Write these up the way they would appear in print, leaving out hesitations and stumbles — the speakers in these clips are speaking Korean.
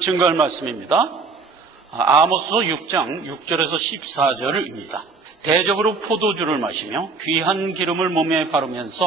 증거할 말씀입니다. 아모스 6장 6절에서 14절입니다. 대접으로 포도주를 마시며 귀한 기름을 몸에 바르면서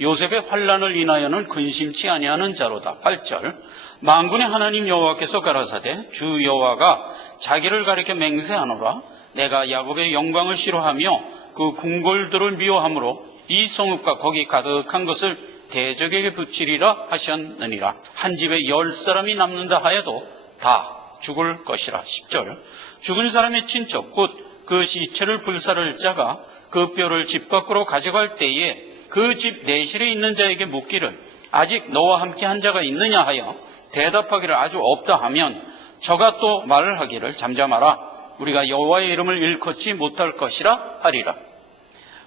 요셉의 환난을 인하여는 근심치 아니하는 자로다. 8절 만군의 하나님 여호와께서 가라사대 주 여호와가 자기를 가리켜 맹세하노라. 내가 야곱의 영광을 싫어하며 그 궁궐들을 미워하므로 이 성읍과 거기 가득한 것을 대적에게 붙이리라 하셨느니라. 한 집에 10사람이 남는다 하여도 다 죽을 것이라. 10절 죽은 사람의 친척 곧 그 시체를 불사를 자가 그 뼈를 집 밖으로 가져갈 때에 그 집 내실에 있는 자에게 묻기를 아직 너와 함께 한 자가 있느냐 하여 대답하기를 아주 없다 하면 저가 또 말을 하기를 잠잠하라. 우리가 여호와의 이름을 일컫지 못할 것이라 하리라.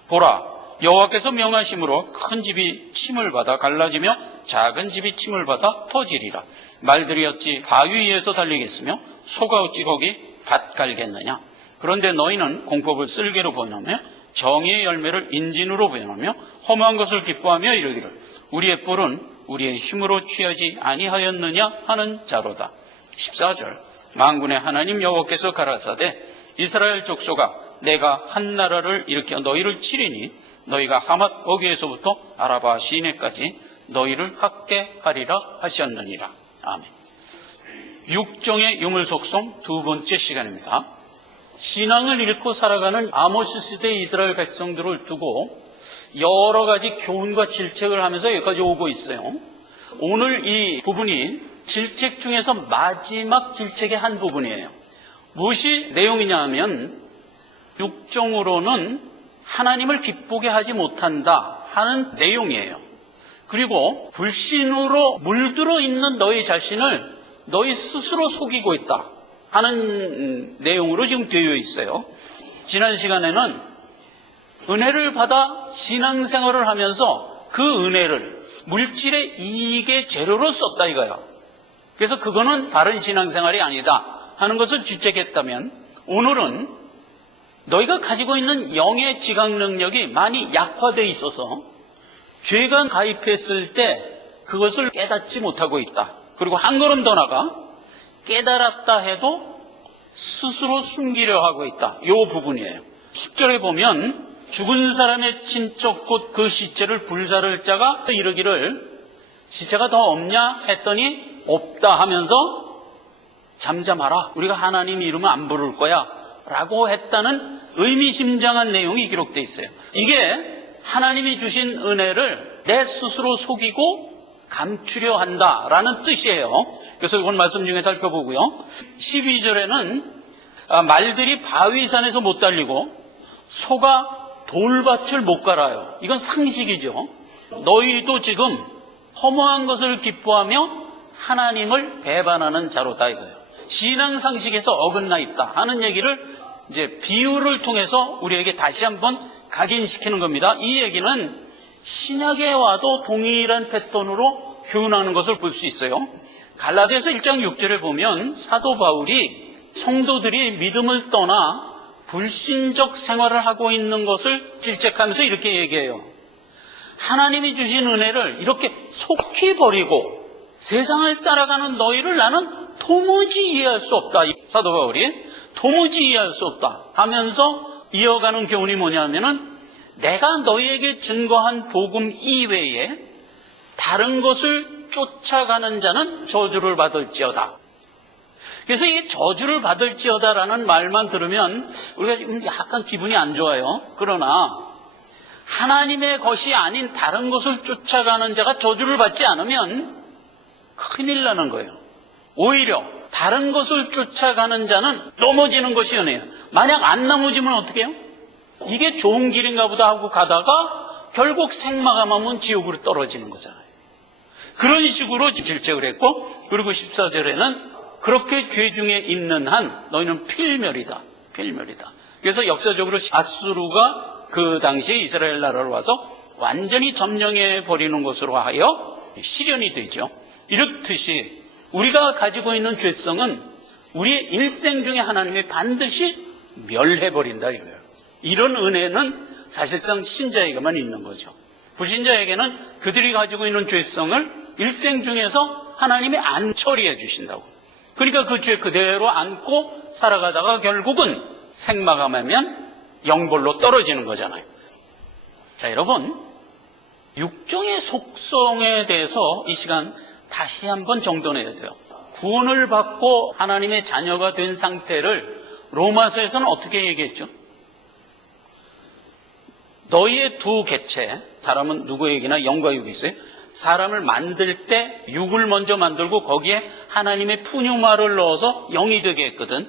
보라, 여호와께서 명하심으로 큰 집이 침을 받아 갈라지며 작은 집이 침을 받아 터지리라. 말들이 어찌 바위 위에서 달리겠으며 소가 어찌 거기 밭 갈겠느냐. 그런데 너희는 공법을 쓸개로 보이나며 정의의 열매를 인진으로 보이나며 험한 것을 기뻐하며 이르기를 우리의 뿔은 우리의 힘으로 취하지 아니하였느냐 하는 자로다. 14절 만군의 하나님 여호와께서 가라사대 이스라엘 족속아 내가 한 나라를 일으켜 너희를 치리니 너희가 하맛 어귀에서부터 아라바 시내까지 너희를 학대하리라 하셨느니라. 아멘. 육종의 유물 속성 두 번째 시간입니다. 신앙을 잃고 살아가는 아모스 시대 이스라엘 백성들을 두고 여러 가지 교훈과 질책을 하면서 여기까지 오고 있어요. 오늘 이 부분이 질책 중에서 마지막 질책의 한 부분이에요. 무엇이 내용이냐 하면 육종으로는 하나님을 기쁘게 하지 못한다 하는 내용이에요. 그리고 불신으로 물들어 있는 너희 자신을 너희 스스로 속이고 있다 하는 내용으로 지금 되어 있어요. 지난 시간에는 은혜를 받아 신앙생활을 하면서 그 은혜를 물질의 이익의 재료로 썼다 이거야. 그래서 그거는 바른 신앙생활이 아니다 하는 것을 지적했다면 오늘은 너희가 가지고 있는 영의 지각 능력이 많이 약화되어 있어서 죄가 가입했을 때 그것을 깨닫지 못하고 있다. 그리고 한 걸음 더 나가 깨달았다 해도 스스로 숨기려 하고 있다. 이 부분이에요. 10절에 보면 죽은 사람의 친척 곧 그 시체를 불사를 자가 이르기를 시체가 더 없냐 했더니 없다 하면서 잠잠하라. 우리가 하나님 이름을 안 부를 거야 라고 했다는 의미심장한 내용이 기록되어 있어요. 이게 하나님이 주신 은혜를 내 스스로 속이고 감추려 한다라는 뜻이에요. 그래서 이번 말씀 중에 살펴보고요. 12절에는 말들이 바위산에서 못 달리고 소가 돌밭을 못 갈아요. 이건 상식이죠. 너희도 지금 허무한 것을 기뻐하며 하나님을 배반하는 자로다 이거예요. 신앙 상식에서 어긋나 있다 하는 얘기를 이제 비유를 통해서 우리에게 다시 한번 각인시키는 겁니다. 이 얘기는 신약에 와도 동일한 패턴으로 표현하는 것을 볼 수 있어요. 갈라디아서 1장 6절에 보면 사도 바울이 성도들이 믿음을 떠나 불신적 생활을 하고 있는 것을 질책하면서 이렇게 얘기해요. 하나님이 주신 은혜를 이렇게 속히 버리고 세상을 따라가는 너희를 나는 도무지 이해할 수 없다. 사도 바울이 도무지 이해할 수 없다 하면서 이어가는 교훈이 뭐냐면은 내가 너희에게 증거한 복음 이외에 다른 것을 쫓아가는 자는 저주를 받을지어다. 그래서 이 저주를 받을지어다라는 말만 들으면 우리가 약간 기분이 안 좋아요. 그러나 하나님의 것이 아닌 다른 것을 쫓아가는 자가 저주를 받지 않으면 큰일 나는 거예요. 오히려 다른 것을 쫓아가는 자는 넘어지는 것이 은혜예요. 만약 안 넘어지면 어떻게 해요? 이게 좋은 길인가 보다 하고 가다가 결국 생마감하면 지옥으로 떨어지는 거잖아요. 그런 식으로 질책을 했고, 그리고 14절에는 그렇게 죄 중에 있는 한 너희는 필멸이다. 필멸이다. 그래서 역사적으로 아수르가 그 당시에 이스라엘 나라로 와서 완전히 점령해 버리는 것으로 하여 실현이 되죠. 이렇듯이 우리가 가지고 있는 죄성은 우리의 일생 중에 하나님이 반드시 멸해버린다 이거예요. 이런 은혜는 사실상 신자에게만 있는 거죠. 불신자에게는 그들이 가지고 있는 죄성을 일생 중에서 하나님이 안 처리해 주신다고. 그러니까 그 죄 그대로 안고 살아가다가 결국은 생마감하면 영벌로 떨어지는 거잖아요. 자, 여러분, 육정의 속성에 대해서 이 시간 다시 한번 정돈해야 돼요. 구원을 받고 하나님의 자녀가 된 상태를 로마서에서는 어떻게 얘기했죠? 너희의 두 개체, 사람은 누구에게나 영과 육이 있어요. 사람을 만들 때 육을 먼저 만들고 거기에 하나님의 푸뉴마를 넣어서 영이 되게 했거든.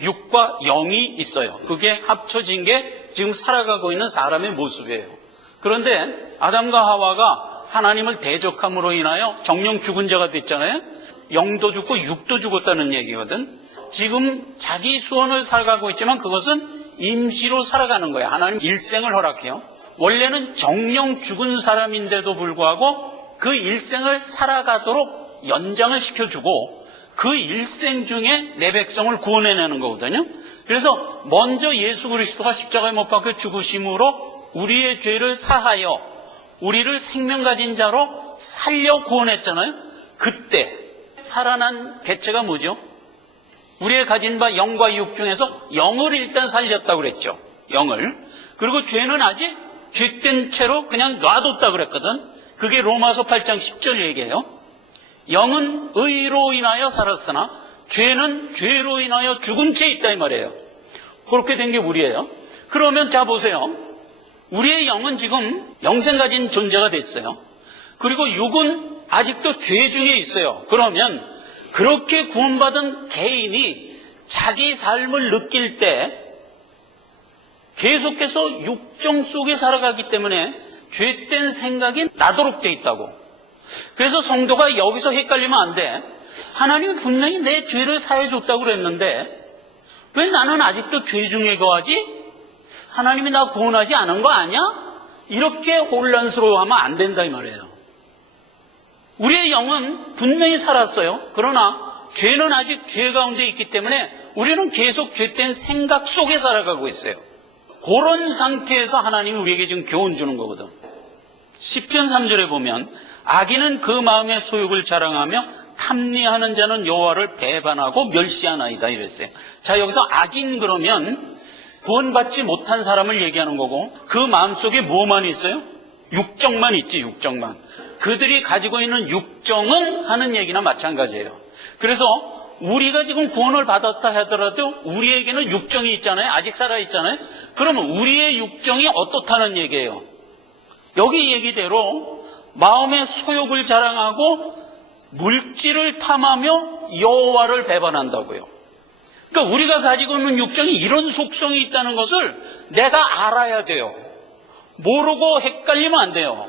육과 영이 있어요. 그게 합쳐진 게 지금 살아가고 있는 사람의 모습이에요. 그런데 아담과 하와가 하나님을 대적함으로 인하여 정령 죽은 자가 됐잖아요. 영도 죽고 육도 죽었다는 얘기거든. 지금 자기 수원을 살아가고 있지만 그것은 임시로 살아가는 거예요. 하나님 일생을 허락해요. 원래는 정령 죽은 사람인데도 불구하고 그 일생을 살아가도록 연장을 시켜주고 그 일생 중에 내 백성을 구원해내는 거거든요. 그래서 먼저 예수 그리스도가 십자가에 못 박혀 죽으심으로 우리의 죄를 사하여 우리를 생명 가진 자로 살려 구원했잖아요. 그때 살아난 개체가 뭐죠? 우리의 가진 바 영과 육 중에서 영을 일단 살렸다고 그랬죠. 영을. 그리고 죄는 아직 죄된 채로 그냥 놔뒀다 그랬거든. 그게 로마서 8장 10절 얘기예요. 영은 의로 인하여 살았으나 죄는 죄로 인하여 죽은 채 있다 이 말이에요. 그렇게 된 게 우리예요. 그러면 자 보세요. 우리의 영은 지금 영생 가진 존재가 됐어요. 그리고 육은 아직도 죄 중에 있어요. 그러면 그렇게 구원받은 개인이 자기 삶을 느낄 때 계속해서 육정 속에 살아가기 때문에 죄된 생각이 나도록 돼 있다고. 그래서 성도가 여기서 헷갈리면 안 돼. 하나님은 분명히 내 죄를 사해줬다고 그랬는데 왜 나는 아직도 죄 중에 거하지? 하나님이 나 구원하지 않은 거 아니야? 이렇게 혼란스러워하면 안 된다 이 말이에요. 우리의 영은 분명히 살았어요. 그러나 죄는 아직 죄 가운데 있기 때문에 우리는 계속 죄된 생각 속에 살아가고 있어요. 그런 상태에서 하나님이 우리에게 지금 교훈 주는 거거든. 시편 3절에 보면 악인은 그 마음의 소욕을 자랑하며 탐리하는 자는 여호와를 배반하고 멸시하나이다 이랬어요. 자, 여기서 악인 그러면 구원받지 못한 사람을 얘기하는 거고 그 마음속에 뭐만 있어요? 육정만 있지, 육정만. 그들이 가지고 있는 육정은 하는 얘기나 마찬가지예요. 그래서 우리가 지금 구원을 받았다 하더라도 우리에게는 육정이 있잖아요. 아직 살아있잖아요. 그러면 우리의 육정이 어떻다는 얘기예요. 여기 얘기대로 마음의 소욕을 자랑하고 물질을 탐하며 여호와를 배반한다고요. 그러니까 우리가 가지고 있는 육정이 이런 속성이 있다는 것을 내가 알아야 돼요. 모르고 헷갈리면 안 돼요.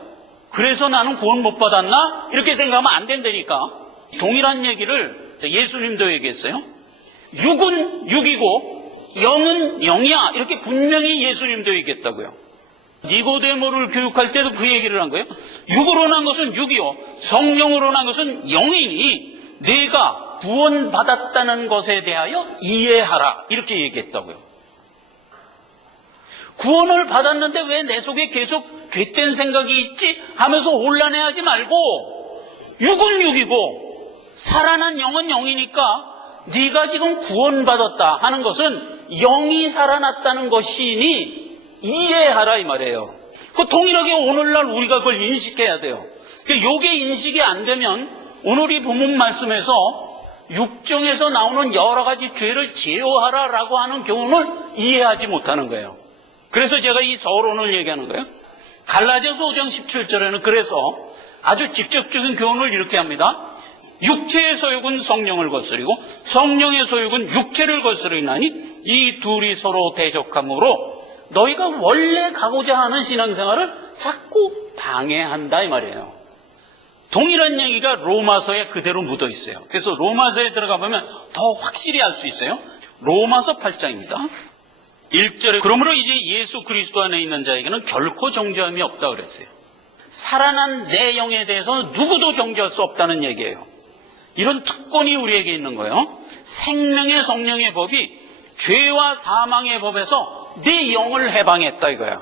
그래서 나는 구원 못 받았나? 이렇게 생각하면 안 된다니까. 동일한 얘기를 예수님도 얘기했어요. 육은 육이고 영은 영이야. 이렇게 분명히 예수님도 얘기했다고요. 니고데모를 교육할 때도 그 얘기를 한 거예요. 육으로 난 것은 육이요 성령으로 난 것은 영이니 내가 구원받았다는 것에 대하여 이해하라. 이렇게 얘기했다고요. 구원을 받았는데 왜 내 속에 계속 죄된 생각이 있지? 하면서 혼란해하지 말고 육은 육이고 살아난 영은 영이니까 네가 지금 구원받았다 하는 것은 영이 살아났다는 것이니 이해하라 이 말이에요. 그 동일하게 오늘날 우리가 그걸 인식해야 돼요. 이게 인식이 안 되면 오늘 이 본문 말씀에서 육정에서 나오는 여러 가지 죄를 제어하라라고 하는 교훈을 이해하지 못하는 거예요. 그래서 제가 이 서론을 얘기하는 거예요. 갈라디아서 5장 17절에는 그래서 아주 직접적인 교훈을 이렇게 합니다. 육체의 소욕은 성령을 거스리고 성령의 소욕은 육체를 거스리나니 이 둘이 서로 대적함으로 너희가 원래 가고자 하는 신앙생활을 자꾸 방해한다 이 말이에요. 동일한 얘기가 로마서에 그대로 묻어 있어요. 그래서 로마서에 들어가 보면 더 확실히 알 수 있어요. 로마서 8장입니다. 1절에 그러므로 이제 예수 그리스도 안에 있는 자에게는 결코 정죄함이 없다 그랬어요. 살아난 내 영에 대해서는 누구도 정죄할 수 없다는 얘기예요. 이런 특권이 우리에게 있는 거예요. 생명의 성령의 법이 죄와 사망의 법에서 내 영을 해방했다 이거야.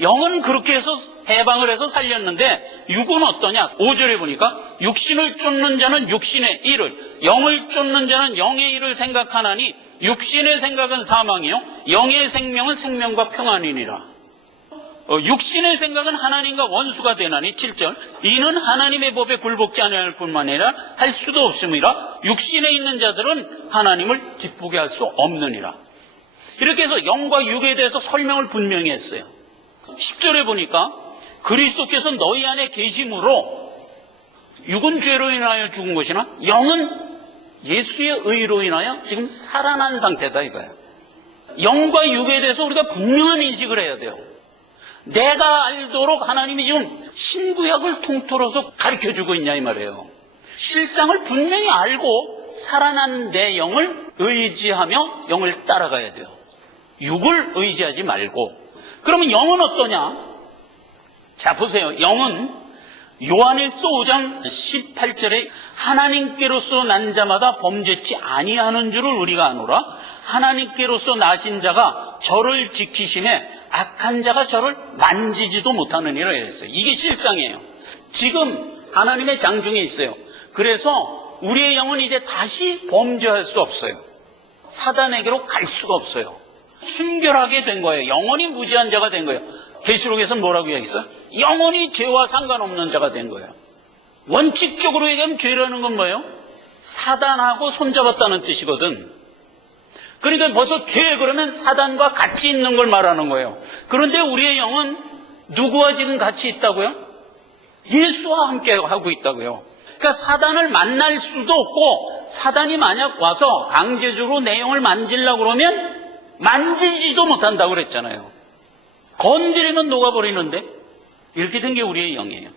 영은 그렇게 해서 해방을 해서 살렸는데 육은 어떠냐? 5절에 보니까 육신을 쫓는 자는 육신의 일을, 영을 쫓는 자는 영의 일을 생각하나니 육신의 생각은 사망이요 영의 생명은 생명과 평안이니라. 육신의 생각은 하나님과 원수가 되나니 7절 이는 하나님의 법에 굴복지 아니할 뿐만 아니라 할 수도 없음이라. 육신에 있는 자들은 하나님을 기쁘게 할 수 없느니라. 이렇게 해서 영과 육에 대해서 설명을 분명히 했어요. 10절에 보니까 그리스도께서 너희 안에 계심으로 육은 죄로 인하여 죽은 것이나 영은 예수의 의로 인하여 지금 살아난 상태다 이거예요. 영과 육에 대해서 우리가 분명한 인식을 해야 돼요. 내가 알도록 하나님이 지금 신구약을 통틀어서 가르쳐주고 있냐 이 말이에요. 실상을 분명히 알고 살아난 내 영을 의지하며 영을 따라가야 돼요. 육을 의지하지 말고. 그러면 영은 어떠냐? 자 보세요. 영은 요한일서 5장 18절에 하나님께로서 난 자마다 범죄치 아니하는 줄을 우리가 아노라. 하나님께로서 나신 자가 저를 지키심에 악한 자가 저를 만지지도 못하느니라 이랬어요. 이게 실상이에요. 지금 하나님의 장중에 있어요. 그래서 우리의 영은 이제 다시 범죄할 수 없어요. 사단에게로 갈 수가 없어요. 순결하게 된 거예요. 영원히 무죄한 자가 된 거예요. 계시록에서는 뭐라고 이야기했어요? 영원히 죄와 상관없는 자가 된 거예요. 원칙적으로 얘기하면 죄라는 건 뭐예요? 사단하고 손잡았다는 뜻이거든. 그러니까 벌써 죄 그러면 사단과 같이 있는 걸 말하는 거예요. 그런데 우리의 영은 누구와 지금 같이 있다고요? 예수와 함께 하고 있다고요. 그러니까 사단을 만날 수도 없고 사단이 만약 와서 강제적으로 내 영을 만지려고 그러면 만지지도 못한다고 그랬잖아요. 건드리면 녹아버리는데 이렇게 된 게 우리의 영이에요.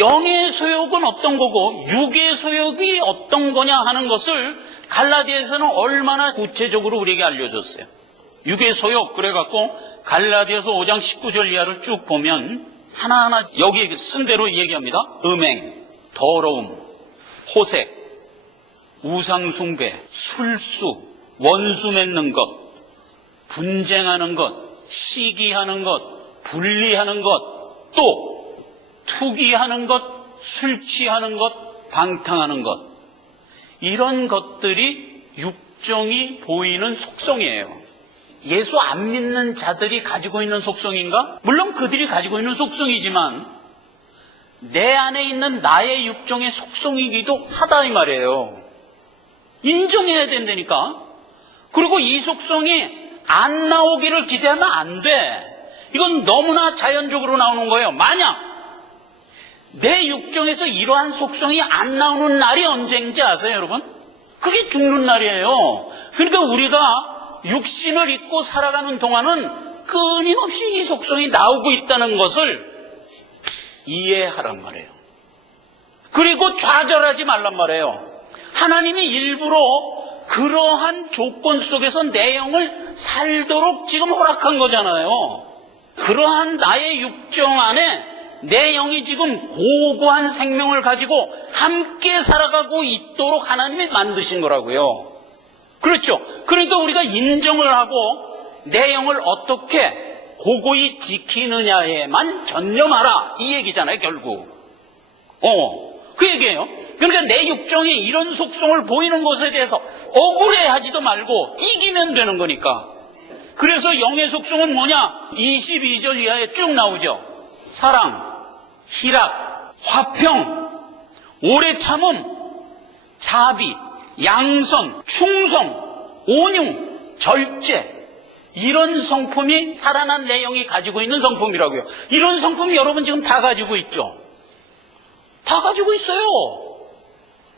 영의 소욕은 어떤 거고 육의 소욕이 어떤 거냐 하는 것을 갈라디아에서는 얼마나 구체적으로 우리에게 알려줬어요. 육의 소욕 그래갖고 갈라디아서 5장 19절 이하를 쭉 보면 하나하나 여기 쓴 대로 얘기합니다. 음행, 더러움, 호색, 우상숭배, 술수, 원수 맺는 것, 분쟁하는 것, 시기하는 것, 분리하는 것, 또 투기하는 것, 술 취하는 것, 방탕하는 것. 이런 것들이 육정이 보이는 속성이에요. 예수 안 믿는 자들이 가지고 있는 속성인가? 물론 그들이 가지고 있는 속성이지만 내 안에 있는 나의 육정의 속성이기도 하다 이 말이에요. 인정해야 된다니까. 그리고 이 속성이 안 나오기를 기대하면 안 돼. 이건 너무나 자연적으로 나오는 거예요. 만약 내 육정에서 이러한 속성이 안 나오는 날이 언제인지 아세요, 여러분? 그게 죽는 날이에요. 그러니까 우리가 육신을 입고 살아가는 동안은 끊임없이 이 속성이 나오고 있다는 것을 이해하란 말이에요. 그리고 좌절하지 말란 말이에요. 하나님이 일부러 그러한 조건 속에서 내 영을 살도록 지금 허락한 거잖아요. 그러한 나의 육정 안에 내 영이 지금 고고한 생명을 가지고 함께 살아가고 있도록 하나님이 만드신 거라고요. 그렇죠? 그러니까 우리가 인정을 하고 내 영을 어떻게 고고히 지키느냐에만 전념하라 이 얘기잖아요, 결국. 그 얘기예요. 그러니까 내 육정에 이런 속성을 보이는 것에 대해서 억울해하지도 말고 이기면 되는 거니까. 그래서 영의 속성은 뭐냐? 22절 이하에 쭉 나오죠. 사랑, 희락, 화평, 오래 참음, 자비, 양선, 충성, 온유, 절제. 이런 성품이 살아난 내 영이 가지고 있는 성품이라고요. 이런 성품 여러분 지금 다 가지고 있죠? 다 가지고 있어요.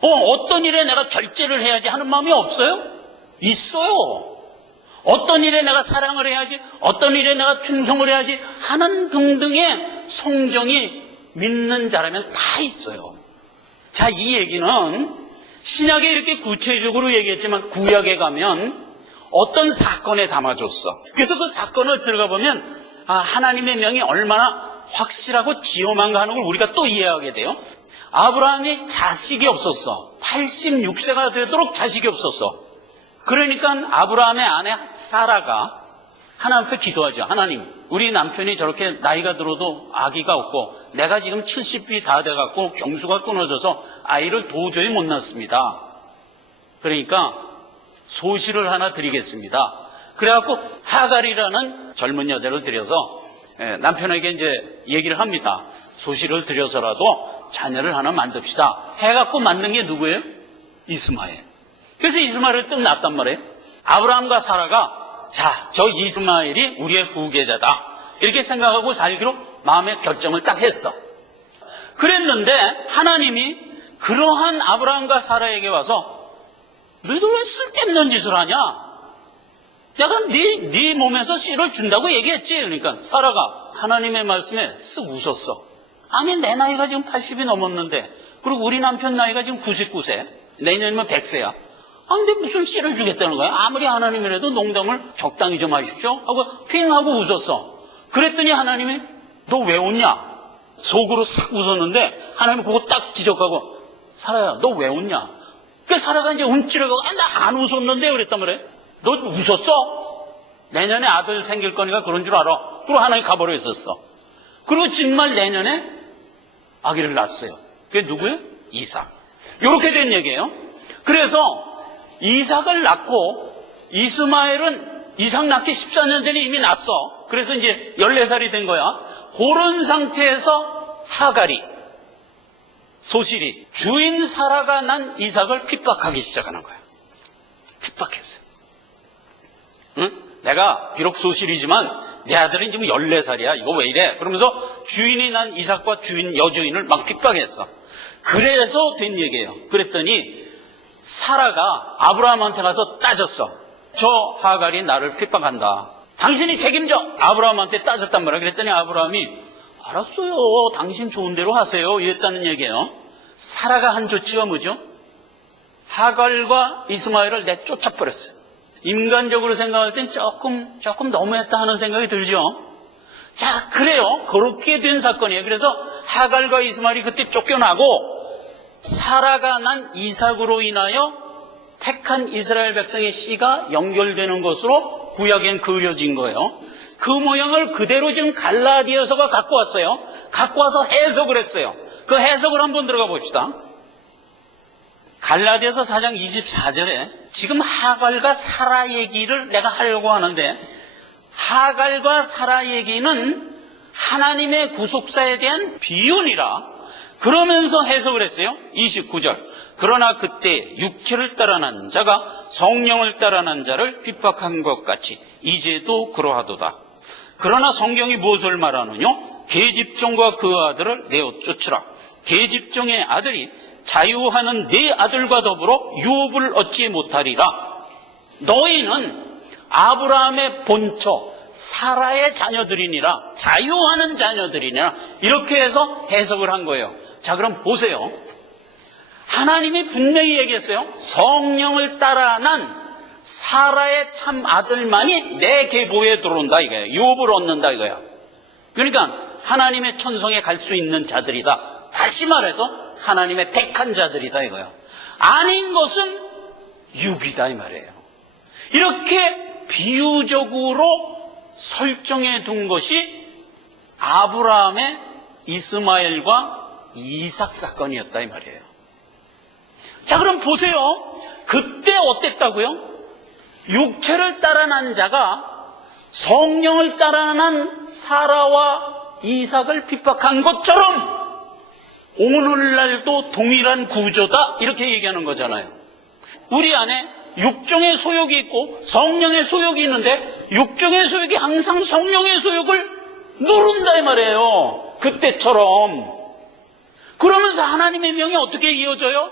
어떤 일에 내가 절제를 해야지 하는 마음이 없어요? 있어요. 어떤 일에 내가 사랑을 해야지, 어떤 일에 내가 충성을 해야지 하는 등등의 성정이 믿는 자라면 다 있어요. 자, 이 얘기는 신약에 이렇게 구체적으로 얘기했지만 구약에 가면 어떤 사건에 담아줬어. 그래서 그 사건을 들어가 보면 하나님의 명이 얼마나 확실하고 지엄한가 하는 걸 우리가 또 이해하게 돼요. 아브라함이 자식이 없었어. 86세가 되도록 자식이 없었어. 그러니까 아브라함의 아내 사라가 하나님 앞에 기도하죠. 하나님, 우리 남편이 저렇게 나이가 들어도 아기가 없고 내가 지금 70이 다 돼갖고 경수가 끊어져서 아이를 도저히 못 낳습니다. 그러니까 소시를 하나 드리겠습니다. 그래갖고 하갈이라는 젊은 여자를 들여서 남편에게 이제 얘기를 합니다. 소시를 들여서라도 자녀를 하나 만듭시다. 해갖고 만든 게 누구예요? 이스마엘. 그래서 이스마엘을 뜩 낳았단 말이에요. 아브라함과 사라가 자, 저 이스마엘이 우리의 후계자다. 이렇게 생각하고 살기로 마음의 결정을 딱 했어. 그랬는데 하나님이 그러한 아브라함과 사라에게 와서 너희들 왜 쓸데없는 짓을 하냐? 내가 네 몸에서 씨를 준다고 얘기했지. 그러니까 사라가 하나님의 말씀에 쓱 웃었어. 아니 내 나이가 지금 80이 넘었는데 그리고 우리 남편 나이가 지금 99세 내년이면 100세야. 아, 근데 무슨 씨를 주겠다는 거야? 아무리 하나님이라도 농담을 적당히 좀 하십시오 하고 핑 하고 웃었어. 그랬더니 하나님이 너 왜 웃냐? 속으로 싹 웃었는데 하나님이 그거 딱 지적하고 사라야 너 왜 웃냐? 그 사라가 이제 움찔하고 나 안 웃었는데 그랬단 말이에요. 너 웃었어? 내년에 아들 생길 거니까 그런 줄 알아. 그리고 하나님 가버려 있었어. 그리고 정말 내년에 아기를 낳았어요. 그게 누구예요? 이삭. 이렇게 된 얘기예요. 그래서 이삭을 낳고 이스마엘은 이삭 낳기 14년 전에 이미 낳았어. 그래서 이제 14살이 된 거야. 그런 상태에서 하갈이 소실이 주인 사라가 난 이삭을 핍박하기 시작하는 거야. 핍박했어. 응? 내가 비록 소실이지만 내 아들은 지금 14살이야. 이거 왜 이래? 그러면서 주인이 난 이삭과 여주인을 막 핍박했어. 그래서 된 얘기예요. 그랬더니 사라가 아브라함한테 가서 따졌어. 저 하갈이 나를 핍박한다. 당신이 책임져. 아브라함한테 따졌단 말이야. 그랬더니 아브라함이 알았어요. 당신 좋은 대로 하세요. 이랬다는 얘기예요. 사라가 한 조치가 뭐죠? 하갈과 이스마엘을 내쫓아버렸어요. 인간적으로 생각할 땐 조금 너무했다 하는 생각이 들죠. 자, 그래요. 그렇게 된 사건이에요. 그래서 하갈과 이스마엘이 그때 쫓겨나고 사라가 난 이삭으로 인하여 택한 이스라엘 백성의 씨가 연결되는 것으로 구약엔 그려진 거예요. 그 모양을 그대로 지금 갈라디아서가 갖고 왔어요. 갖고 와서 해석을 했어요. 그 해석을 한번 들어가 봅시다. 갈라디아서 4장 24절에 지금 하갈과 사라 얘기를 내가 하려고 하는데 하갈과 사라 얘기는 하나님의 구속사에 대한 비유니라 그러면서 해석을 했어요. 29절. 그러나 그때 육체를 따라 난 자가 성령을 따라 난 자를 핍박한 것 같이 이제도 그러하도다. 그러나 성경이 무엇을 말하느냐? 계집종과 그 아들을 내어 쫓으라. 계집종의 아들이 자유하는 네 아들과 더불어 유업을 얻지 못하리라. 너희는 아브라함의 본처 사라의 자녀들이니라. 자유하는 자녀들이니라. 이렇게 해서 해석을 한 거예요. 자, 그럼 보세요. 하나님이 분명히 얘기했어요. 성령을 따라 난 사라의 참 아들만이 내 계보에 들어온다 이거예요. 유업을 얻는다 이거예요. 그러니까 하나님의 천성에 갈 수 있는 자들이다. 다시 말해서 하나님의 택한 자들이다 이거예요. 아닌 것은 육이다 이 말이에요. 이렇게 비유적으로 설정해 둔 것이 아브라함의 이스마엘과 이삭 사건이었다 이 말이에요. 자, 그럼 보세요. 그때 어땠다고요? 육체를 따라 난 자가 성령을 따라 난 사라와 이삭을 핍박한 것처럼 오늘날도 동일한 구조다 이렇게 얘기하는 거잖아요. 우리 안에 육종의 소욕이 있고 성령의 소욕이 있는데 육종의 소욕이 항상 성령의 소욕을 누른다 이 말이에요. 그때처럼. 그러면서 하나님의 명이 어떻게 이어져요?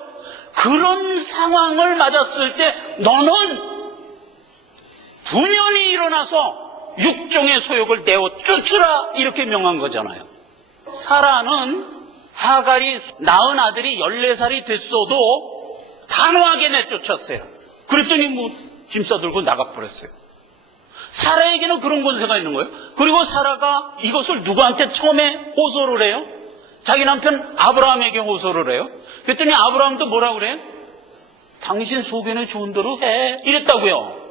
그런 상황을 맞았을 때 너는 분연히 일어나서 육종의 소욕을 내어 쫓으라 이렇게 명한 거잖아요. 사라는 하갈이 낳은 아들이 14살이 됐어도 단호하게 내쫓았어요. 그랬더니 짐 싸들고 나가버렸어요. 사라에게는 그런 권세가 있는 거예요. 그리고 사라가 이것을 누구한테 처음에 호소를 해요? 자기 남편 아브라함에게 호소를 해요. 그랬더니 아브라함도 뭐라고 그래요? 당신 소견에 좋은 대로 해 이랬다고요.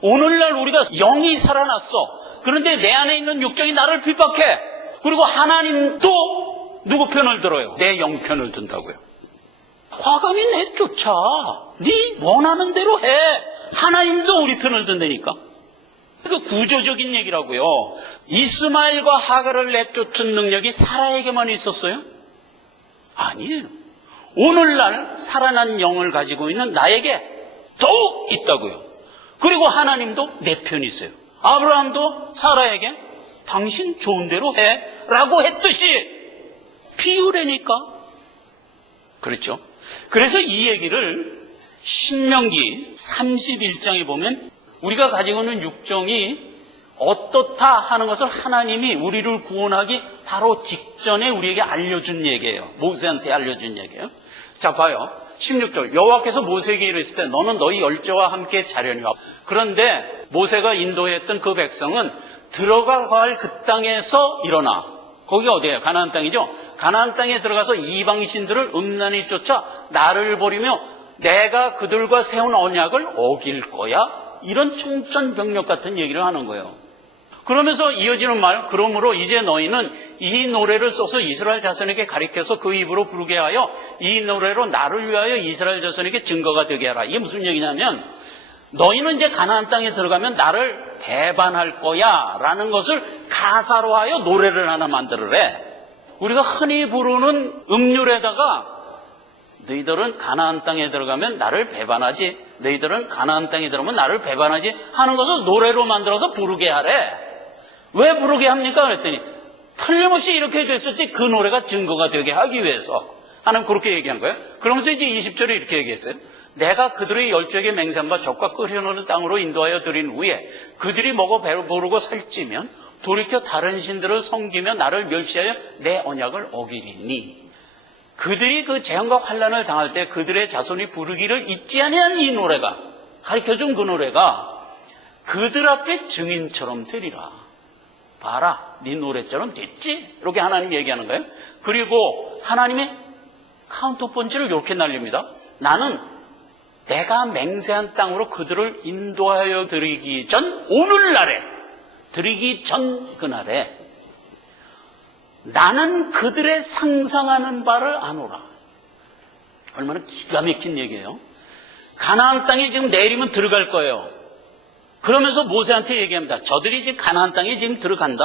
오늘날 우리가 영이 살아났어. 그런데 내 안에 있는 육정이 나를 핍박해. 그리고 하나님도 누구 편을 들어요? 내 영 편을 든다고요. 과감히 내쫓아. 네 원하는 대로 해. 하나님도 우리 편을 든다니까. 그 구조적인 얘기라고요. 이스마엘과 하갈을 내쫓은 능력이 사라에게만 있었어요? 아니에요. 오늘날 살아난 영을 가지고 있는 나에게 더욱 있다고요. 그리고 하나님도 내 편이 있어요. 아브라함도 사라에게 당신 좋은 대로 해 라고 했듯이 비유라니까. 그렇죠? 그래서 이 얘기를 신명기 31장에 보면 우리가 가지고 있는 육정이 어떻다 하는 것을 하나님이 우리를 구원하기 바로 직전에 우리에게 알려준 얘기예요. 모세한테 알려준 얘기예요. 자, 봐요. 16절. 여호와께서 모세에게 이르실 때 너는 너희 열조와 함께 자려니 와. 그런데 모세가 인도했던 그 백성은 들어갈 그 땅에서 일어나. 거기가 어디예요? 가나안 땅이죠. 가나안 땅에 들어가서 이방 신들을 음란히 쫓아 나를 버리며 내가 그들과 세운 언약을 어길 거야. 이런 청천벽력 같은 얘기를 하는 거예요. 그러면서 이어지는 말, 그러므로 이제 너희는 이 노래를 써서 이스라엘 자손에게 가리켜서 그 입으로 부르게 하여 이 노래로 나를 위하여 이스라엘 자손에게 증거가 되게 하라. 이게 무슨 얘기냐면 너희는 이제 가나안 땅에 들어가면 나를 배반할 거야 라는 것을 가사로 하여 노래를 하나 만들으래. 우리가 흔히 부르는 음률에다가 너희들은 가나안 땅에 들어가면 나를 배반하지, 너희들은 가나안 땅에 들어가면 나를 배반하지 하는 것을 노래로 만들어서 부르게 하래. 왜 부르게 합니까? 그랬더니 틀림없이 이렇게 됐을 때 그 노래가 증거가 되게 하기 위해서 하나님 그렇게 얘기한 거예요. 그러면서 이제 20절에 이렇게 얘기했어요. 내가 그들의 열조에게 맹세함과 적과 끓여놓는 땅으로 인도하여 드린 후에 그들이 먹어 배부르고 살찌면 돌이켜 다른 신들을 섬기며 나를 멸시하여 내 언약을 어기리니. 그들이 그 재앙과 환난을 당할 때 그들의 자손이 부르기를 잊지 아니한 이 노래가, 가르쳐준 그 노래가 그들 앞에 증인처럼 되리라. 봐라, 네 노래처럼 됐지? 이렇게 하나님이 얘기하는 거예요. 그리고 하나님의 카운터 펀치를 이렇게 날립니다. 나는 내가 맹세한 땅으로 그들을 인도하여 드리기 전 오늘날에, 드리기 전 그날에 나는 그들의 상상하는 바를 아노라. 얼마나 기가 막힌 얘기예요. 가나안 땅에 지금 내리면 들어갈 거예요. 그러면서 모세한테 얘기합니다. 저들이 지금 가나안 땅에 지금 들어간다.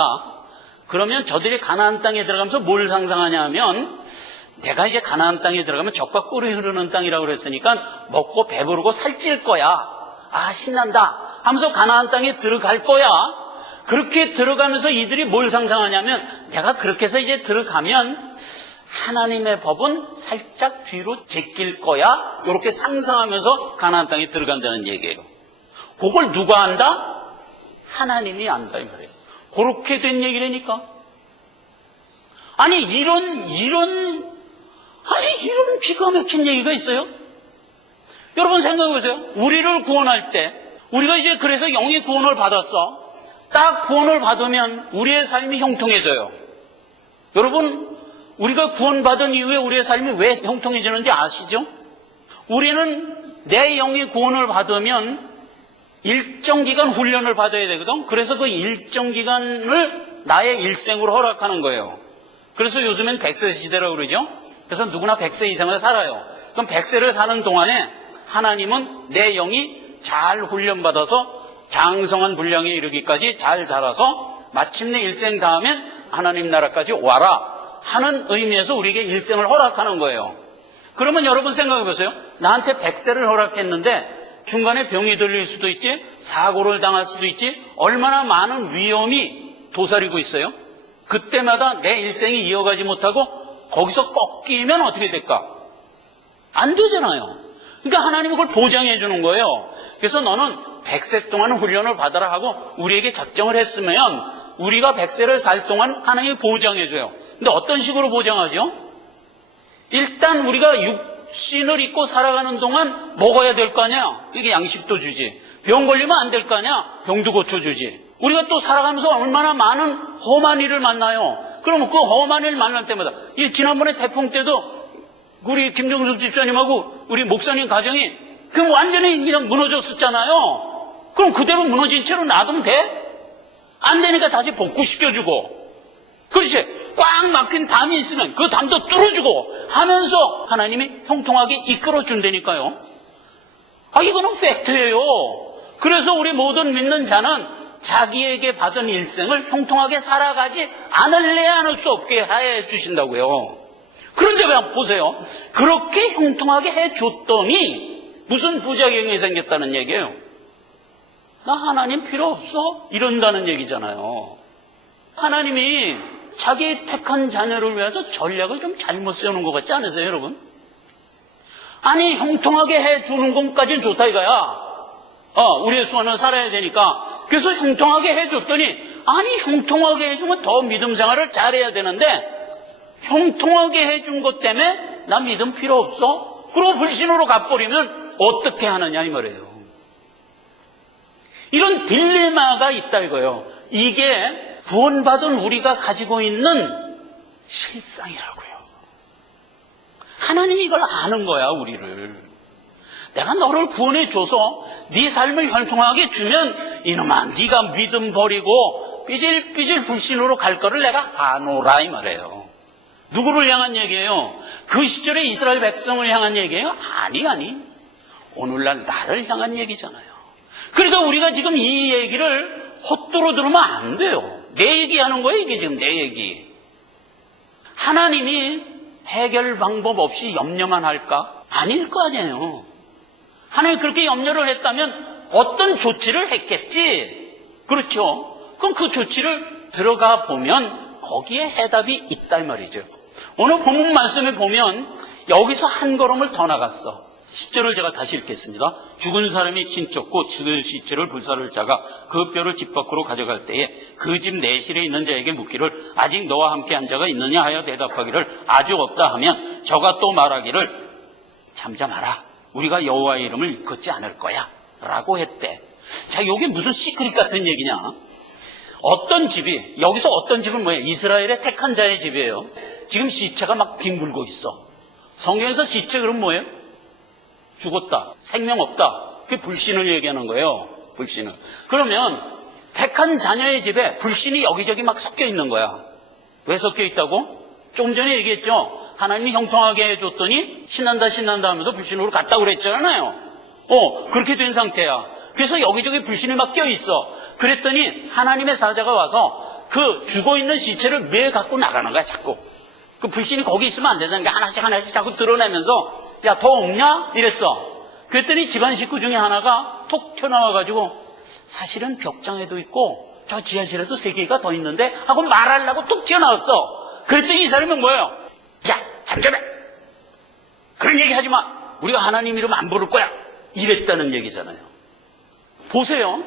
그러면 저들이 가나안 땅에 들어가면서 뭘 상상하냐 하면 내가 이제 가나안 땅에 들어가면 젖과 꿀이 흐르는 땅이라고 그랬으니까 먹고 배부르고 살찔 거야. 아, 신난다 하면서 가나안 땅에 들어갈 거야. 그렇게 들어가면서 이들이 뭘 상상하냐면 내가 그렇게 해서 이제 들어가면 하나님의 법은 살짝 뒤로 제낄 거야. 이렇게 상상하면서 가나안 땅에 들어간다는 얘기예요. 그걸 누가 안다? 하나님이 안다 이 말이에요. 그렇게 된 얘기라니까. 아니 이런 기가 막힌 얘기가 있어요? 여러분 생각해 보세요. 우리를 구원할 때 우리가 이제 그래서 영의 구원을 받았어. 딱 구원을 받으면 우리의 삶이 형통해져요. 여러분 우리가 구원받은 이후에 우리의 삶이 왜 형통해지는지 아시죠? 우리는 내 영의 구원을 받으면 일정 기간 훈련을 받아야 되거든. 그래서 그 일정 기간을 나의 일생으로 허락하는 거예요. 그래서 요즘엔 100세 시대라고 그러죠. 그래서 누구나 100세 이상을 살아요. 그럼 100세를 사는 동안에 하나님은 내 영이 잘 훈련받아서 장성한 분량에 이르기까지 잘 자라서 마침내 일생 다음엔 하나님 나라까지 와라 하는 의미에서 우리에게 일생을 허락하는 거예요. 그러면 여러분 생각해 보세요. 나한테 100세를 허락했는데 중간에 병이 들릴 수도 있지, 사고를 당할 수도 있지, 얼마나 많은 위험이 도사리고 있어요. 그때마다 내 일생이 이어가지 못하고 거기서 꺾이면 어떻게 될까? 안 되잖아요. 그러니까 하나님은 그걸 보장해 주는 거예요. 그래서 너는 100세 동안 훈련을 받아라 하고 우리에게 작정을 했으면 우리가 100세를 살 동안 하나님이 보장해 줘요. 근데 어떤 식으로 보장하죠? 일단 우리가 육신을 입고 살아가는 동안 먹어야 될 거 아니야? 이게 양식도 주지. 병 걸리면 안 될 거 아니야? 병도 고쳐주지. 우리가 또 살아가면서 얼마나 많은 험한 일을 만나요. 그러면 그 험한 일 만날 때마다 지난번에 태풍 때도 우리 김정숙 집사님하고 우리 목사님 가정이 그 완전히 그냥 무너졌었잖아요. 그럼 그대로 무너진 채로 놔두면 돼? 안 되니까 다시 복구시켜주고, 그렇지, 꽉 막힌 담이 있으면 그 담도 뚫어주고 하면서 하나님이 형통하게 이끌어준다니까요. 이거는 팩트예요. 그래서 우리 모든 믿는 자는 자기에게 받은 일생을 형통하게 살아가지 않을래야 할 수 없게 해 주신다고요. 그런데 왜 보세요. 그렇게 형통하게 해줬더니 무슨 부작용이 생겼다는 얘기예요. 나 하나님 필요 없어? 이런다는 얘기잖아요. 하나님이 자기 택한 자녀를 위해서 전략을 좀 잘못 세우는 것 같지 않으세요, 여러분? 아니, 형통하게 해주는 것까지는 좋다 이거야. 우리의 소원은 살아야 되니까. 그래서 형통하게 해줬더니, 아니, 형통하게 해주면 더 믿음 생활을 잘해야 되는데, 형통하게 해준 것 때문에 나 믿음 필요 없어? 그러고 불신으로 가버리면 어떻게 하느냐 이 말이에요. 이런 딜레마가 있다 이거예요. 이게 구원받은 우리가 가지고 있는 실상이라고요. 하나님이 이걸 아는 거야, 우리를. 내가 너를 구원해줘서 네 삶을 형통하게 주면 이놈아, 네가 믿음 버리고 삐질삐질 불신으로 갈 거를 내가 아노라 이 말이에요. 누구를 향한 얘기예요? 그 시절에 이스라엘 백성을 향한 얘기예요? 아니. 오늘날 나를 향한 얘기잖아요. 그러니까 우리가 지금 이 얘기를 헛도로 들으면 안 돼요. 내 얘기하는 거예요, 이게 지금 내 얘기. 하나님이 해결 방법 없이 염려만 할까? 아닐 거 아니에요. 하나님이 그렇게 염려를 했다면 어떤 조치를 했겠지? 그렇죠? 그럼 그 조치를 들어가 보면 거기에 해답이 있다 이 말이죠. 오늘 본문 말씀에 보면 여기서 한 걸음을 더 나갔어. 10절을 제가 다시 읽겠습니다. 죽은 사람이 친쫓고 그 시체를 불사를 짜가 그 뼈를 집 밖으로 가져갈 때에 그 집 내실에 있는 자에게 묻기를 아직 너와 함께 한 자가 있느냐 하여 대답하기를 아직 없다 하면 저가 또 말하기를 잠잠하라. 우리가 여호와의 이름을 걷지 않을 거야 라고 했대. 자, 이게 무슨 시크릿 같은 얘기냐. 어떤 집이, 여기서 어떤 집은 뭐예요? 이스라엘의 택한 자의 집이에요. 지금 시체가 막 뒹굴고 있어. 성경에서 시체 그럼 뭐예요? 죽었다. 생명 없다. 그게 불신을 얘기하는 거예요. 불신을. 그러면 택한 자녀의 집에 불신이 여기저기 막 섞여 있는 거야. 왜 섞여 있다고? 조금 전에 얘기했죠. 하나님이 형통하게 해줬더니 신난다 하면서 불신으로 갔다고 그랬잖아요. 그렇게 된 상태야. 그래서 여기저기 불신이 막 껴있어. 그랬더니 하나님의 사자가 와서 그 죽어있는 시체를 매 갖고 나가는 거야, 자꾸. 그 불신이 거기 있으면 안 되는 게 하나씩 자꾸 드러내면서 야, 더 없냐? 이랬어. 그랬더니 집안 식구 중에 하나가 톡 튀어나와가지고 사실은 벽장에도 있고 저 지하실에도 3개가 더 있는데 하고 말하려고 툭 튀어나왔어. 그랬더니 이 사람은 뭐예요? 야, 잠깐만. 그런 얘기 하지 마. 우리가 하나님 이름 안 부를 거야. 이랬다는 얘기잖아요. 보세요.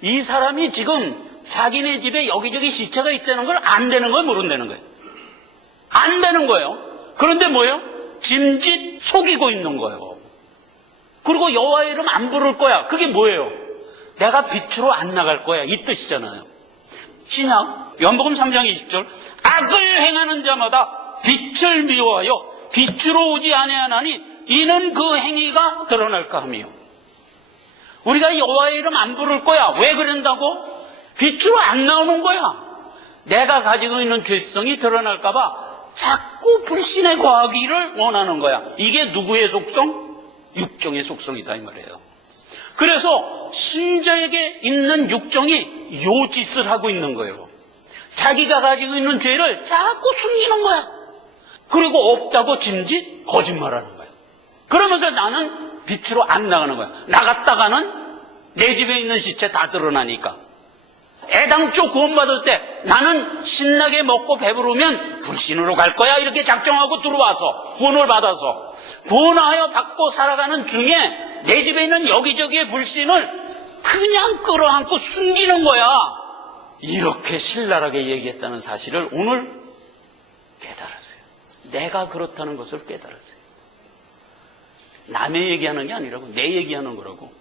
이 사람이 지금 자기네 집에 여기저기 시체가 있다는 걸 안 되는 거예요? 모른다는 거예요? 안 되는 거예요. 그런데 뭐예요? 짐짓 속이고 있는 거예요. 그리고 여호와의 이름 안 부를 거야. 그게 뭐예요? 내가 빛으로 안 나갈 거야. 이 뜻이잖아요. 신약 요한복음 3장 20절 악을 행하는 자마다 빛을 미워하여 빛으로 오지 아니하나니 이는 그 행위가 드러날까 하며. 우리가 여호와의 이름 안 부를 거야. 왜 그런다고? 빛으로 안 나오는 거야. 내가 가지고 있는 죄성이 드러날까 봐 자꾸 불신에 거하기를 원하는 거야. 이게 누구의 속성? 육정의 속성이다 이 말이에요. 그래서 신자에게 있는 육정이 요 짓을 하고 있는 거예요. 자기가 가지고 있는 죄를 자꾸 숨기는 거야. 그리고 없다고 짐짓 거짓말하는 거야. 그러면서 나는 빛으로 안 나가는 거야. 나갔다가는 내 집에 있는 시체 다 드러나니까. 애당초 구원받을 때 나는 신나게 먹고 배부르면 불신으로 갈 거야 이렇게 작정하고 들어와서 구원을 받아서 구원하여 받고 살아가는 중에 내 집에 있는 여기저기의 불신을 그냥 끌어안고 숨기는 거야. 이렇게 신랄하게 얘기했다는 사실을 오늘 깨달았어요. 내가 그렇다는 것을 깨달았어요. 남의 얘기하는 게 아니라고, 내 얘기하는 거라고.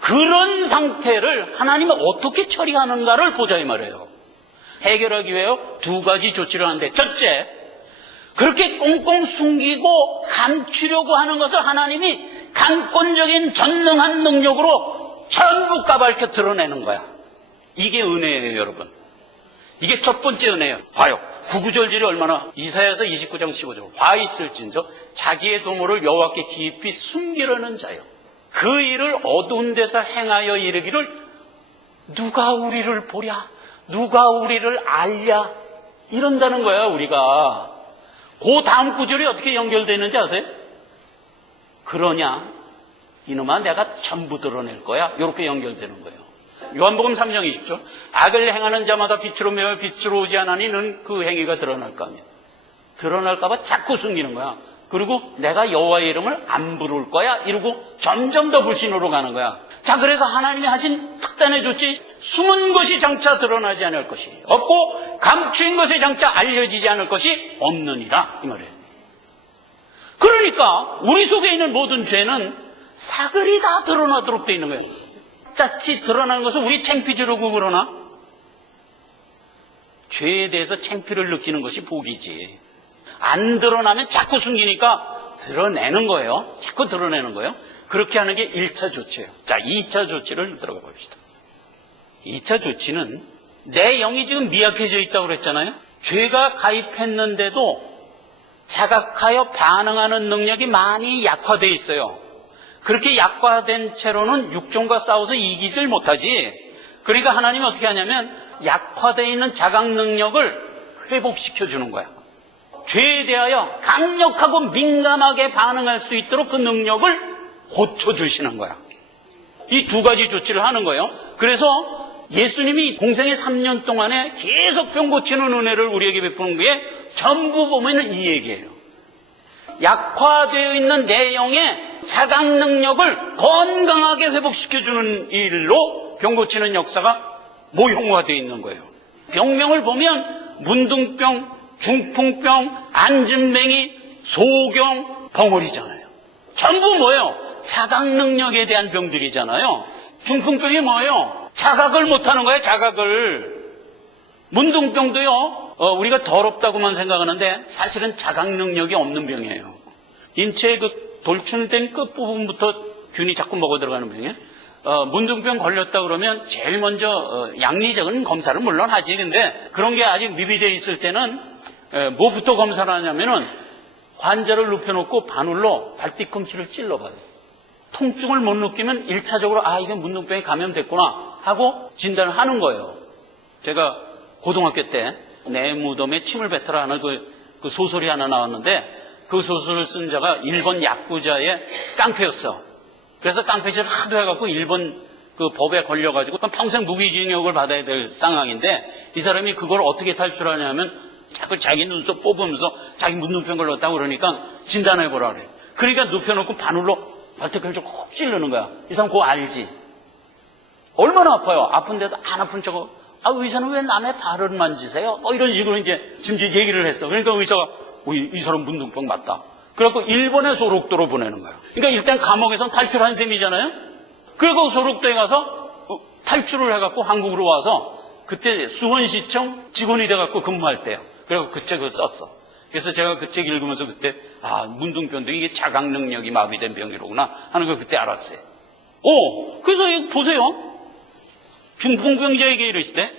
그런 상태를 하나님은 어떻게 처리하는가를 보자 이 말이에요. 해결하기 위해 2가지 조치를 하는데, 첫째, 그렇게 꽁꽁 숨기고 감추려고 하는 것을 하나님이 강권적인 전능한 능력으로 전부 까발켜 드러내는 거야. 이게 은혜예요, 여러분. 이게 첫 번째 은혜예요. 봐요. 구구절절이 얼마나, 이사야서 29장 15절. 화 있을진저 자기의 도모를 여호와께 깊이 숨기려는 자요. 그 일을 어두운 데서 행하여 이르기를 누가 우리를 보랴? 누가 우리를 알랴? 이런다는 거야, 우리가. 그 다음 구절이 어떻게 연결되는지 아세요? 그러냐? 이놈아, 내가 전부 드러낼 거야. 이렇게 연결되는 거예요. 요한복음 3장 20절. 악을 행하는 자마다 빛으로 매어 빛으로 오지 않으니 는 그 행위가 드러날까 하며. 드러날까 봐 자꾸 숨기는 거야. 그리고 내가 여호와의 이름을 안 부를 거야 이러고 점점 더 불신으로 가는 거야. 자, 그래서 하나님이 하신 특단의 조치, 숨은 것이 장차 드러나지 않을 것이 없고 감추인 것이 장차 알려지지 않을 것이 없느니라, 이 말이에요. 그러니까 우리 속에 있는 모든 죄는 사글이 다 드러나도록 돼 있는 거예요. 짜치 드러나는 것은 우리 창피주려고 그러나? 죄에 대해서 창피를 느끼는 것이 복이지. 안 드러나면 자꾸 숨기니까 드러내는 거예요. 자꾸 드러내는 거예요. 그렇게 하는 게 1차 조치예요. 자, 2차 조치를 들어가 봅시다. 2차 조치는 내 영이 지금 미약해져 있다고 그랬잖아요. 죄가 가입했는데도 자각하여 반응하는 능력이 많이 약화되어 있어요. 그렇게 약화된 채로는 육종과 싸워서 이기질 못하지. 그러니까 하나님은 어떻게 하냐면 약화되어 있는 자각 능력을 회복시켜주는 거야. 죄에 대하여 강력하고 민감하게 반응할 수 있도록 그 능력을 고쳐주시는 거야. 이 두 가지 조치를 하는 거예요. 그래서 예수님이 공생의 3년 동안에 계속 병 고치는 은혜를 우리에게 베푸는 게 전부 보면은 이 얘기예요. 약화되어 있는 내 영의 자각 능력을 건강하게 회복시켜주는 일로 병 고치는 역사가 모형화되어 있는 거예요. 병명을 보면 문둥병, 중풍병, 안진뱅이, 소경, 벙어리잖아요. 전부 뭐예요? 자각 능력에 대한 병들이잖아요. 중풍병이 뭐예요? 자각을 못하는 거예요, 자각을. 문둥병도요, 우리가 더럽다고만 생각하는데 사실은 자각 능력이 없는 병이에요. 인체의 그 돌출된 끝부분부터 균이 자꾸 먹어 들어가는 병이에요. 문둥병 걸렸다 그러면 제일 먼저 양리적인 검사를 물론 하지. 근데 그런 게 아직 미비되어 있을 때는 뭐부터 검사를 하냐면은 환자를 눕혀놓고 바늘로 발뒤꿈치를 찔러봐요. 통증을 못 느끼면 1차적으로 이게 문둥병에 감염됐구나 하고 진단을 하는 거예요. 제가 고등학교 때 내 무덤에 침을 뱉어라 하는 그 소설이 하나 나왔는데 그 소설을 쓴 자가 일본 야쿠자의 깡패였어. 그래서 깡패짓을 하도 해갖고 일본 그 법에 걸려가지고 평생 무기징역을 받아야 될 상황인데 이 사람이 그걸 어떻게 탈출하냐면 자꾸 자기 눈썹 뽑으면서 자기 문둥병 걸렸다고 그러니까 진단해보라 그래요. 그러니까 눕혀놓고 바늘로 발뒤꿈치를 콕 찌르는 거야. 이 사람 그거 알지? 얼마나 아파요. 아픈데도 안 아픈 척하고 의사는 왜 남의 발을 만지세요? 이런 식으로 이제 지금 얘기를 했어. 그러니까 의사가 이 사람 문둥병 맞다. 그래갖고 일본의 소록도로 보내는 거야. 그러니까 일단 감옥에선 탈출한 셈이잖아요. 그리고 소록도에 가서 탈출을 해갖고 한국으로 와서 그때 수원시청 직원이 돼갖고 근무할 때요. 그래갖고 그 책을 썼어. 그래서 제가 그 책 읽으면서 그때 문둥병도 이게 자각 능력이 마비된 병이로구나 하는 걸 그때 알았어요. 그래서 보세요. 중풍병자에게 이르시되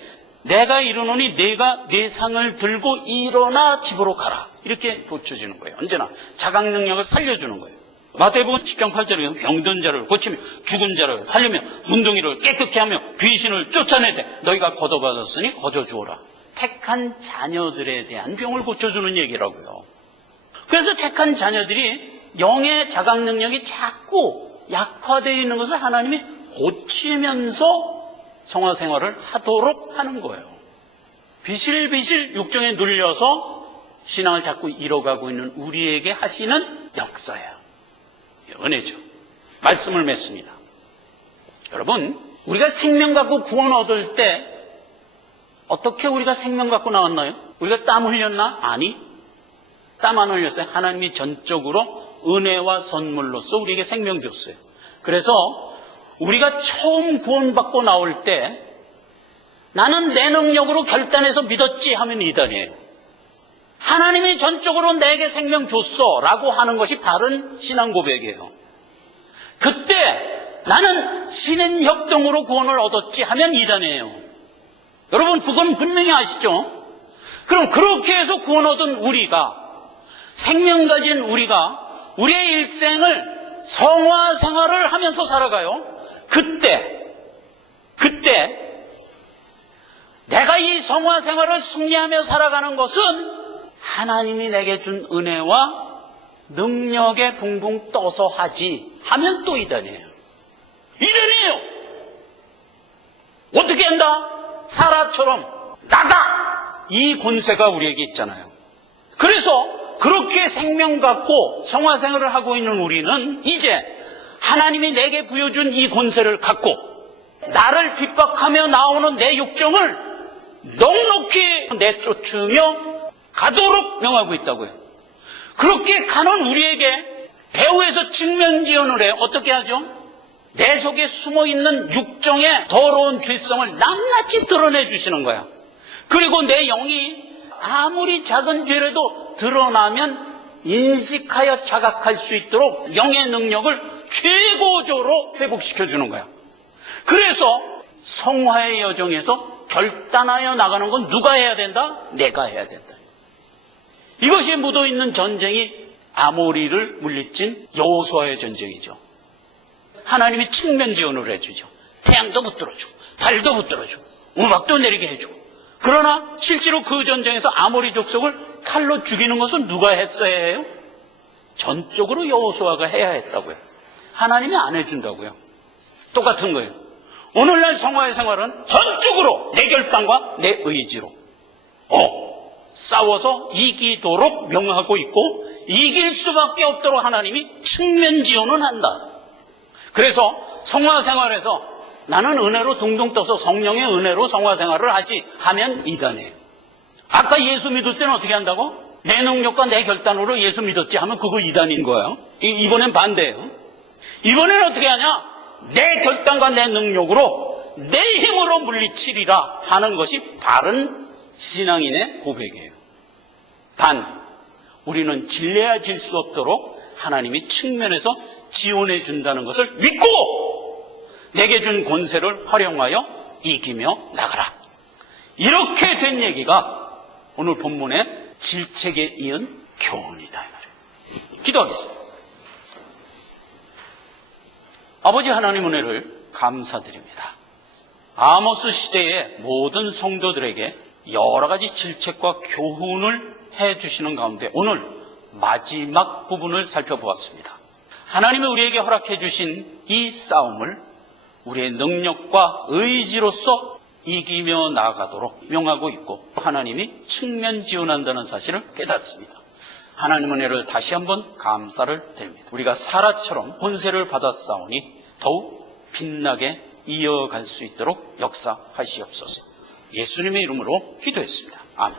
내가 이르노니 내가 내 상을 들고 일어나 집으로 가라. 이렇게 고쳐주는 거예요. 언제나 자각 능력을 살려주는 거예요. 마태복음 10장 8절에 병든 자를 고치며 죽은 자를 살리며 문둥이를 깨끗게 하며 귀신을 쫓아내되 너희가 거둬받았으니 거저주어라. 택한 자녀들에 대한 병을 고쳐주는 얘기라고요. 그래서 택한 자녀들이 영의 자각 능력이 자꾸 약화되어 있는 것을 하나님이 고치면서 성화 생활을 하도록 하는 거예요. 비실비실 육정에 눌려서 신앙을 자꾸 잃어가고 있는 우리에게 하시는 역사예요. 은혜죠. 말씀을 맺습니다. 여러분, 우리가 생명 갖고 구원 얻을 때 어떻게 우리가 생명 갖고 나왔나요? 우리가 땀 흘렸나? 아니, 땀 안 흘렸어요. 하나님이 전적으로 은혜와 선물로서 우리에게 생명 줬어요. 그래서 우리가 처음 구원받고 나올 때 나는 내 능력으로 결단해서 믿었지 하면 이단이에요. 하나님이 전적으로 내게 생명 줬어 라고 하는 것이 바른 신앙 고백이에요. 그때 나는 신인 협동으로 구원을 얻었지 하면 이단이에요. 여러분 그건 분명히 아시죠? 그럼 그렇게 해서 구원 얻은 우리가, 생명 가진 우리가 우리의 일생을 성화 생활을 하면서 살아가요. 그때 내가 이 성화 생활을 승리하며 살아가는 것은 하나님이 내게 준 은혜와 능력에 붕붕 떠서 하지 하면 또 이단이에요. 이단이에요. 어떻게 한다? 사라처럼 나가! 이 권세가 우리에게 있잖아요. 그래서 그렇게 생명 갖고 성화 생활을 하고 있는 우리는 이제 하나님이 내게 부여준 이 권세를 갖고 나를 핍박하며 나오는 내 육정을 넉넉히 내쫓으며 가도록 명하고 있다고요. 그렇게 가는 우리에게 배후에서 측면지원을 해 어떻게 하죠? 내 속에 숨어있는 육정의 더러운 죄성을 낱낱이 드러내 주시는 거야. 그리고 내 영이 아무리 작은 죄라도 드러나면 인식하여 자각할 수 있도록 영의 능력을 최고조로 회복시켜 주는 거야. 그래서 성화의 여정에서 결단하여 나가는 건 누가 해야 된다? 내가 해야 된다. 이것이 묻어있는 전쟁이 아모리를 물리친 여호수아의 전쟁이죠. 하나님이 측면 지원을 해주죠. 태양도 붙들어주고 달도 붙들어주고 우박도 내리게 해주고. 그러나 실제로 그 전쟁에서 아모리 족속을 칼로 죽이는 것은 누가 했어야 해요? 전적으로 여호수아가 해야 했다고요. 하나님이 안 해준다고요. 똑같은 거예요. 오늘날 성화의 생활은 전적으로 내 결단과 내 의지로 싸워서 이기도록 명하고 있고 이길 수밖에 없도록 하나님이 측면 지원은 한다. 그래서 성화 생활에서 나는 은혜로 둥둥 떠서 성령의 은혜로 성화 생활을 하지 하면 이단이에요. 아까 예수 믿을 때는 어떻게 한다고? 내 능력과 내 결단으로 예수 믿었지 하면 그거 이단인 거예요. 이번엔 반대예요. 이번엔 어떻게 하냐? 내 결단과 내 능력으로 내 힘으로 물리치리라 하는 것이 바른 신앙인의 고백이에요. 단 우리는 질려야 질 수 없도록 하나님이 측면에서 지원해 준다는 것을 믿고 내게 준 권세를 활용하여 이기며 나가라. 이렇게 된 얘기가 오늘 본문의 질책에 이은 교훈이다. 기도하겠습니다. 아버지 하나님 은혜를 감사드립니다. 아모스 시대의 모든 성도들에게 여러 가지 질책과 교훈을 해주시는 가운데 오늘 마지막 부분을 살펴보았습니다. 하나님이 우리에게 허락해 주신 이 싸움을 우리의 능력과 의지로서 이기며 나아가도록 명하고 있고 하나님이 측면 지원한다는 사실을 깨닫습니다. 하나님 은혜를 다시 한번 감사를 드립니다. 우리가 사라처럼 권세를 받았사오니 더욱 빛나게 이어갈 수 있도록 역사하시옵소서. 예수님의 이름으로 기도했습니다. 아멘.